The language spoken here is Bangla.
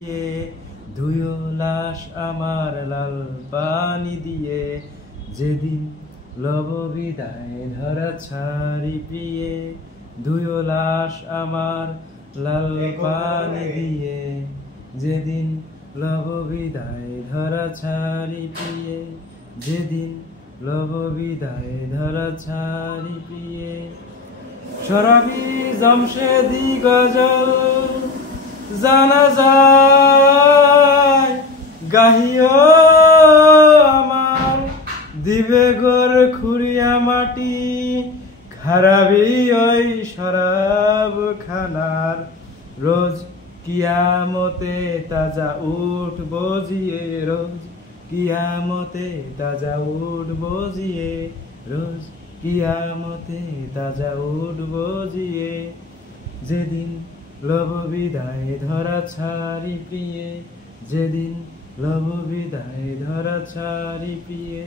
ধুয়ো লাশ আমার লাল পানি দিয়ে, যেদিন লব বিদায় ধরা ছাড়ি প্রিয়ে। ধুয়ো লাশ আমার লাল পানি দিয়ে, যেদিন লব বিদায় ধরা ছাড়ি প্রিয়ে। যেদিন লব বিদায় ধরা ছাড়ি প্রিয়ে। শরাবি জামশেদি গজল জানা যায় গাহিও আমার, দিবে গোর খুরিয়া মাটি খারাবি ওই শরাব খানার। রোজ কিয়ামতে তাজা উঠ বজিয়ে, রোজ কিয়ামতে তাজা উঠ বজিয়ে, রোজ কিয়ামতে তাজা উঠ বজিয়ে। যেদিন লব বিদায় ধরা ছাড়ি প্রিয়ে, যেদিন লব বিদায় ধরা ছাড়ি প্রিয়ে।